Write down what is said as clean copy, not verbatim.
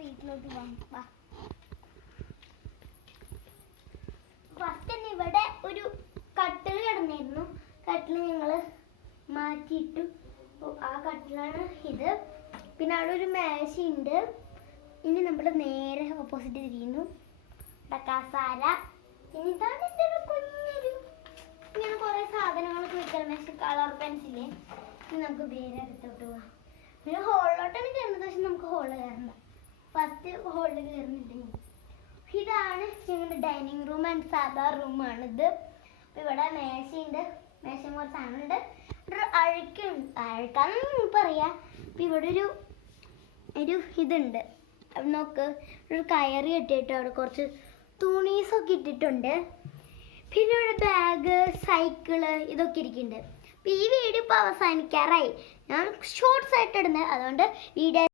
വീട്ടിലോട്ട് പോകാം. ഫസ്റ്റ് തന്നെ ഇവിടെ ഒരു കട്ടിൽ കിടന്നിരുന്നു. കട്ടിൽ ഞങ്ങൾ മാറ്റിയിട്ടു. ആ കട്ടിലാണ് ഇത്. പിന്നെ അവിടെ ഒരു മേശയുണ്ട്. ഇനി നമ്മൾ നേരെ ഓപ്പോസിറ്റ് തിരിയുന്നു. കസാര. ഇനി ഇതാണ് എൻ്റെ കുഞ്ഞൊരു ഇങ്ങനെ കുറേ സാധനങ്ങളൊക്കെ വെക്കാൻ മേശ. Colour pencil. ഇനി നമുക്ക് വേറെ അടുത്തോട്ട് പോവാം. പിന്നെ ഹോളിലോട്ടാണ് കയറുന്നത്. പക്ഷെ നമുക്ക് ഹോളിൽ കയറണ്ട. ഫസ്റ്റ് ഹോളിൽ കയറുന്നുണ്ട്. ഇതാണ് ഞങ്ങളുടെ ഡൈനിങ് റൂം ആൻഡ് സാധാ റൂമാണിത്. അപ്പോൾ ഇവിടെ മേശയുണ്ട്. മേശ കുറച്ച് സാധനമുണ്ട്. ഒരു അഴുക്കാന്ന് പറയാം. അപ്പം ഇവിടെ ഒരു ഇതുണ്ട്. നോക്ക്, ഒരു കയറി കെട്ടിയിട്ട് അവിടെ കുറച്ച് തുണീസൊക്കെ ഇട്ടിട്ടുണ്ട്. പിന്നെ ഇവിടെ ബാഗ്, സൈക്കിള് ഇതൊക്കെ ഇരിക്കുന്നുണ്ട്. അപ്പം ഈ വീഡിയോ ഇപ്പോൾ അവസാനിക്കാറായി. ഞാൻ ഷോർട്സ് ആയിട്ട് ഇടുന്നത്. അതുകൊണ്ട് വീഡിയോ